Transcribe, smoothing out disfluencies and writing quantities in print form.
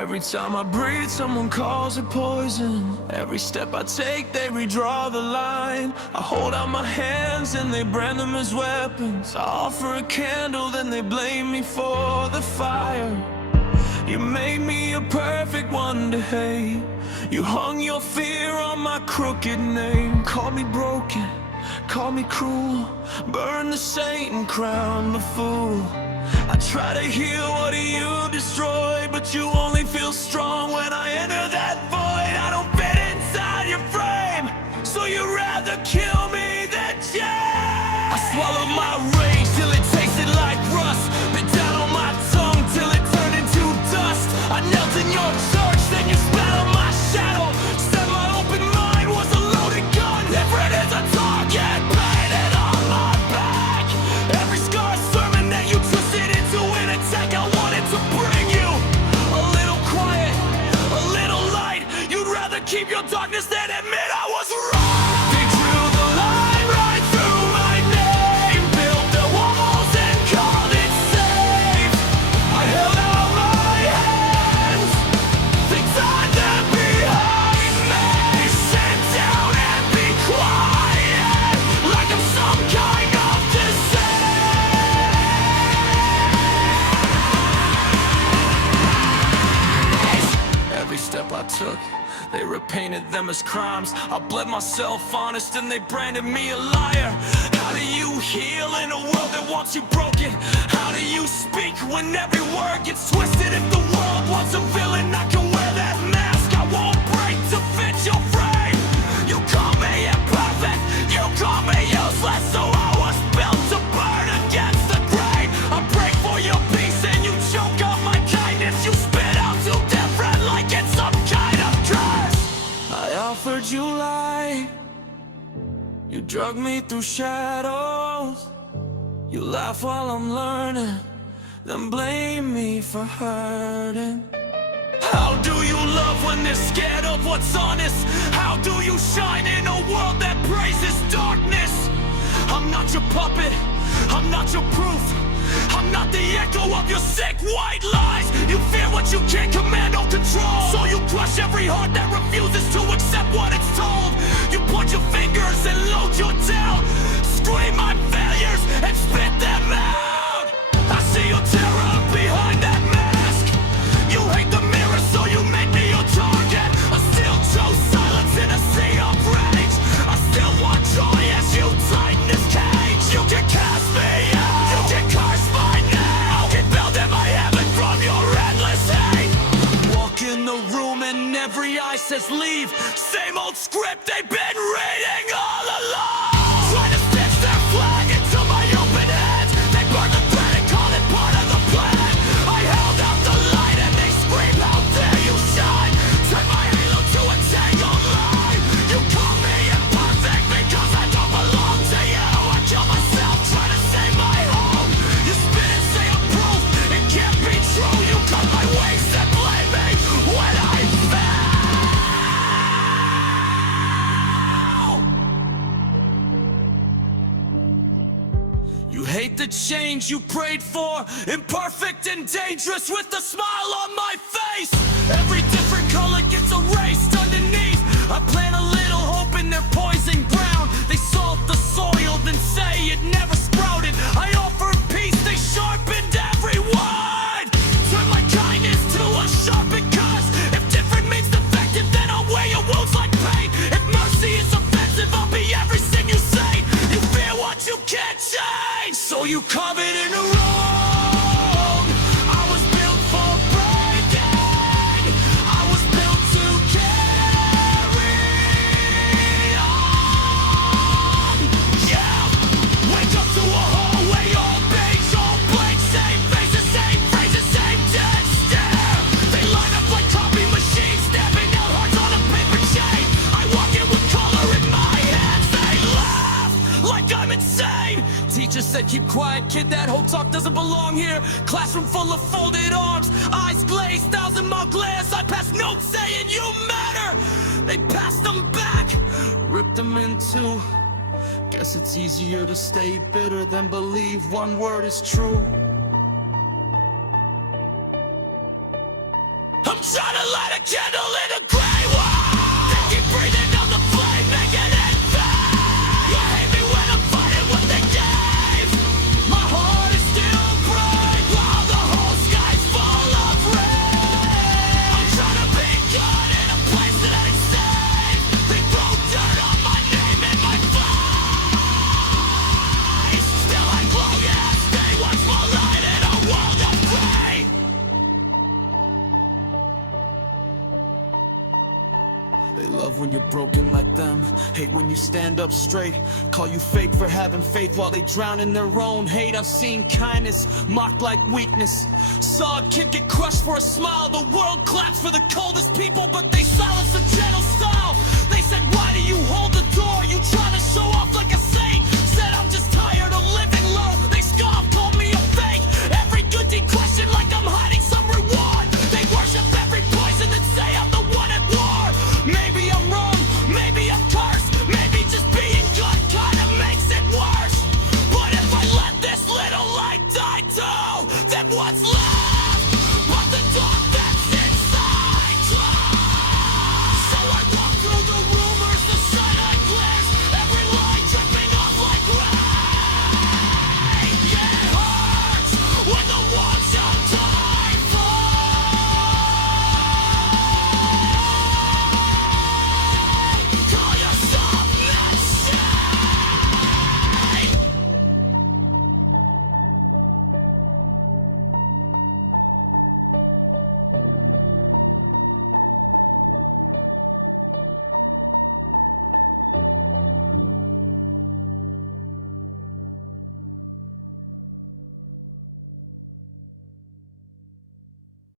Every time I breathe, someone calls it poison. Every step I take, they redraw the line. I hold out my hands and they brand them as weapons. I offer a candle, then they blame me for the fire. You made me a perfect one to hate. You hung your fear on my crooked name. Call me broken, call me cruel, burn the saint and crown the fool. I try to heal what you destroyed, but you only feel strong when I enter that void. I don't fit inside your frame, so you'd rather kill me than change. I swallow my rage till it tasted like rust, bit down on my tongue till it turned into dust. I knelt in your church, then you spat on my shadow. Said my open mind was a loaded gun. Different as a target, painted on my back. Every scar sermon that you twisted into an attack. I wanted to bring you a little quiet, a little light. You'd rather keep your darkness than admit I was wrong. They drew the line right through my name, built the walls and called it safe. I held out my hands, they tied them behind me. Sit down and be quiet, like I'm some kind of disease. Every step I took, they repainted them as crimes. I bled myself honest and they branded me a liar. How do you heal in a world that wants you broken? How do you speak when every word gets twisted? If the world wants a villain, I can wear that mask. I won't break to fit your frame. You call me imperfect, you call me useless, so I was built to burn against the grain. I break for your peace and you choke up my kindness. You spit out too different like it's some kind of curse. I offered you light, you drug me through shadows. You laugh while I'm learning, then blame me for hurting. How do you love when they're scared of what's honest? How do you shine in a world that praises darkness? I'm not your puppet, I'm not your proof, I'm not the echo of your sick white lies. You fear what you can't command or control, so you crush every heart that refuses to accept what it's told. You point your fingers and load your doubt, scream my failures and spit them out. I see your terror behind that mask. You hate the mirror, so you make me your target. I still chose silence in a sea of rage. I still want joy as you tighten this cage. You can cast me out, you can curse my name, I'll get built in my heaven from your endless hate. Walk in the room and every eye says leave. Same old script they've been reading all along. Try to stitch their flag into my open hands. They burn the thread and call it part of the plan. I held out the light and they scream, how dare you shine? Turn my halo to a tangled line. You call me imperfect because I don't belong to you. I kill myself trying to save my home. You spit and say I'm proof, it can't be true. You cut my waist and blame me when I fail. You hate the change you prayed for, imperfect and dangerous with a smile on my face. Every different color gets erased underneath. I plant a little hope in their poison ground. They salt the soil, then say it never sprouted. I offer peace, they sharpened every word. Turn my kindness to a sharpened curse. If different means defective, then I'll wear your wounds like pain. If mercy is offensive, I'll be every sin you say. You fear what you can't change, so you covered in a wrong. I was built for breaking, I was built to carry on. Yeah, wake up to a hallway, all beige, all blank, same faces, same phrases, same dead stare. They line up like copy machines, stabbing out hearts on a paper chain. I walk in with color in my hands, they laugh like I'm insane. Teacher said keep quiet, kid, that whole talk doesn't belong here. Classroom full of folded arms, eyes glazed, 1,000-mile glance. I passed notes saying you matter. They passed them back, ripped them in two. Guess it's easier to stay bitter than believe one word is true. I'm They love when you're broken like them, hate when you stand up straight, call you fake for having faith while they drown in their own hate. I've seen kindness mocked like weakness, saw a kid get crushed for a smile. The world claps for the coldest people, but they silence the gentle style.